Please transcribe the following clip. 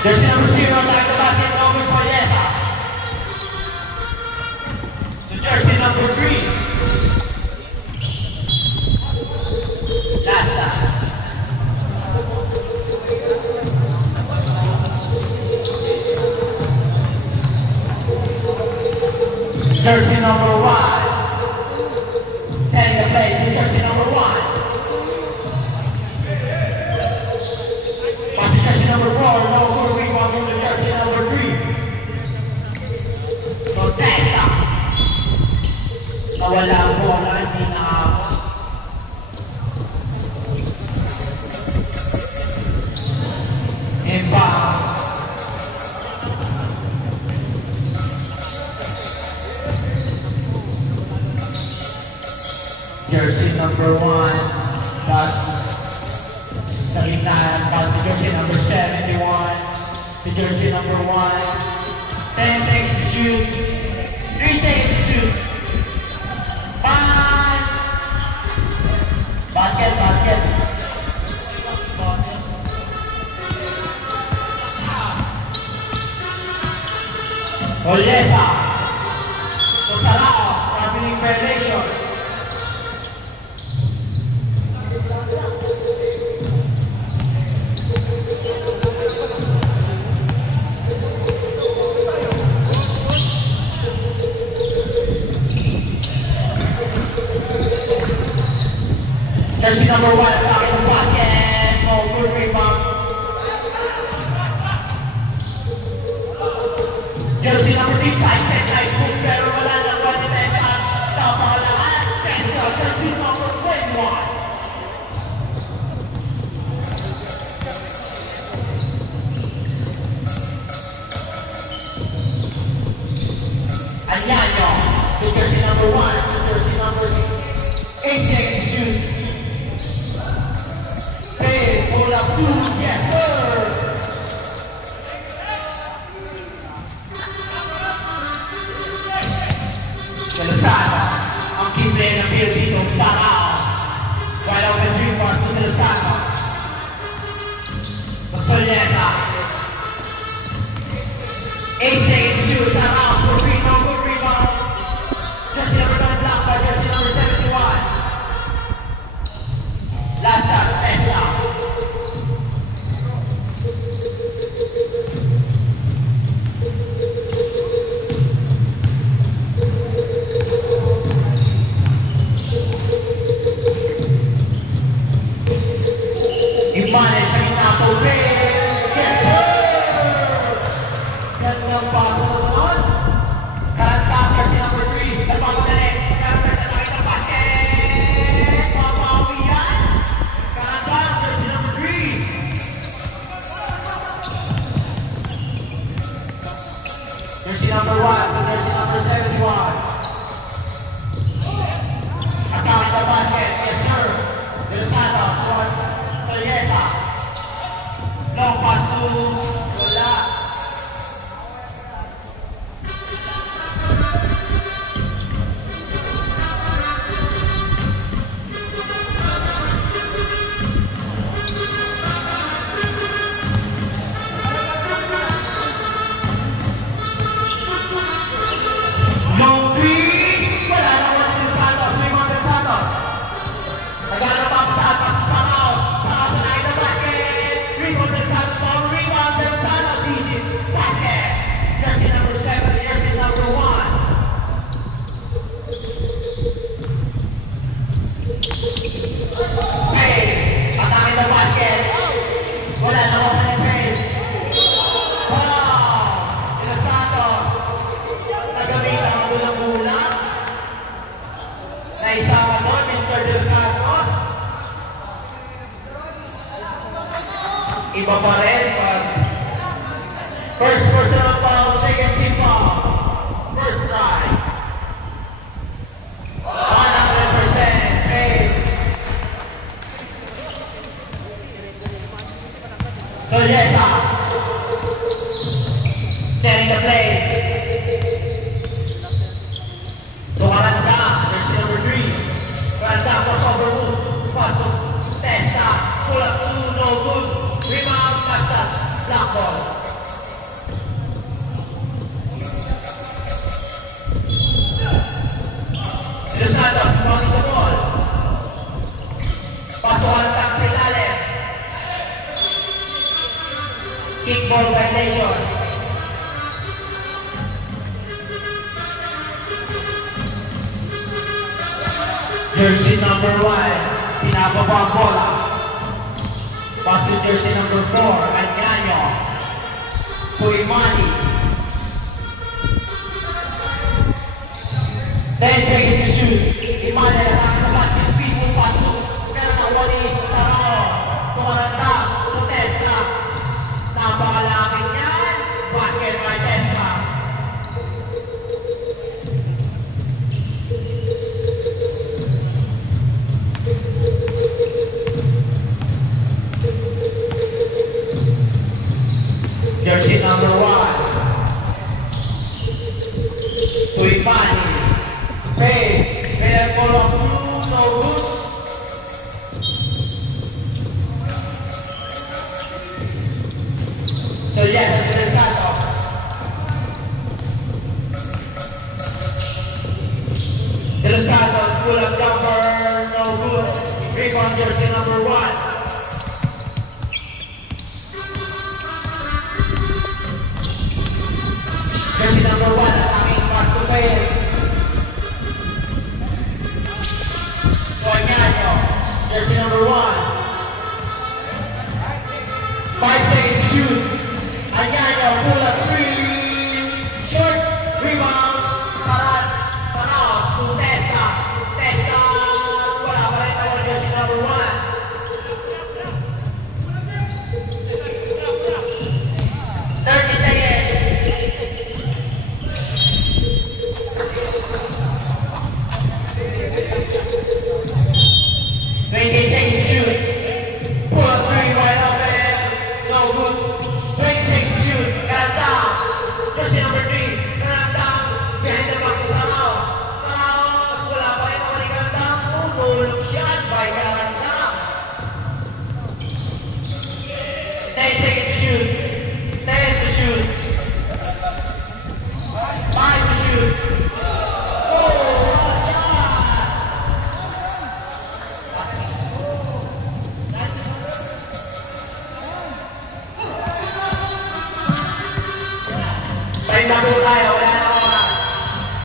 Jersey number 0, attack the basket, over Soyesa. To jersey number 3. Last time. Jersey number 1. Setting the play to jersey number 1. Pass to jersey number 4. No good rebound from the jersey number 3. Protesta. Nawala ang bola, hindi nakakot. Inbound. Jersey number 1, pass sa gitna, pass to jersey number 71, to jersey number 1, 10 seconds to shoot, 3 seconds to shoot, 5, basket, basket, Ollesa, to Salaos, traveling violation. Jersey number 1, attacking the basket. No good rebound. Jersey number 3, side set, nice move, pero wala na po ni Tessa. Napakalakas, Tessa, jersey number 21. Anyanyo, to jersey number 1, to jersey number 8 seconds to shoot. Pull up 2, yes sir! Delasanos, ang key play ng field dito sa Laos. Wide open 3 bars to Delasanos. Sollesa. 8 seconds to shoot sa Laos for 3, no good rebound. Jersey number 9 blocked by jersey number 71. Last shot, Tessa. Imanes sa gitna, yes sir! Gandang paso na naman. Karanta, jersey number 3. Nagpapadali. Karanta sa nakita ng basket. Papawi yan. Karanta, jersey number 3. Jersey number 1 to jersey number 71. Attacking the basket, yes sir. Del Santos, Soyesa. Long pass to wala. Long 3. Wala na wala Del Santos. Raymond Del Santos. Nagana pa sa atas sa Salaos. Salaos na nakita basket. Raymond Del Santos. Power rebound. Del Santos. Easy basket. Jersey number 7. Jersey number 1. Hey. Attacking the basket. Wala na wala na Pay. Wow. Del Santos. Nagamitan ang gulang-gulang. Naisama doon, Mr. Del Santos. Iba pa rin pag first personal foul, second team foul, first try. 100% paid. Sollesa. Setting the play. So Karanta, jersey number 3. Karanta for Soberwood. basketball. De Los Santos, blocking the ball. Pasukan lang sa ilalim. Kickball violation. Jersey number 1, pinapaba ang bola. Pass to jersey number 4, Anganyo. To Imani. 10 seconds to shoot. Imani natangin na pass, speedful pass to. Kaya nawalis sa Ramos. Tumalanda, protesta. Napakalapit niyan. Basket by Tesla. Jersey number 1. To Imani. Pay. Miller ball of blue, no good. So yes, to the Santos. De Los Santos, pull up jumper, no good. Rebound jersey number 1. Jersey number 1, attacking pass to Pay. Anganyo, jersey number 1. 5 seconds to shoot. Anganyo, pull up 3. Short, rebound. Sarat, Saraos, Testa. Testa, wala pa rin tawag jersey number 1. 30 seconds. 20 seconds to shoot. Pull up 3 wide open. No good. 20 seconds to shoot. Got down. Jersey number 3. Got down. Behind the back to Saraos. Saraos. Wala pa rin naman yung got down. Tulog shot by got down. 10 seconds to shoot. 10 to shoot. 5 to shoot. Time na po tayo.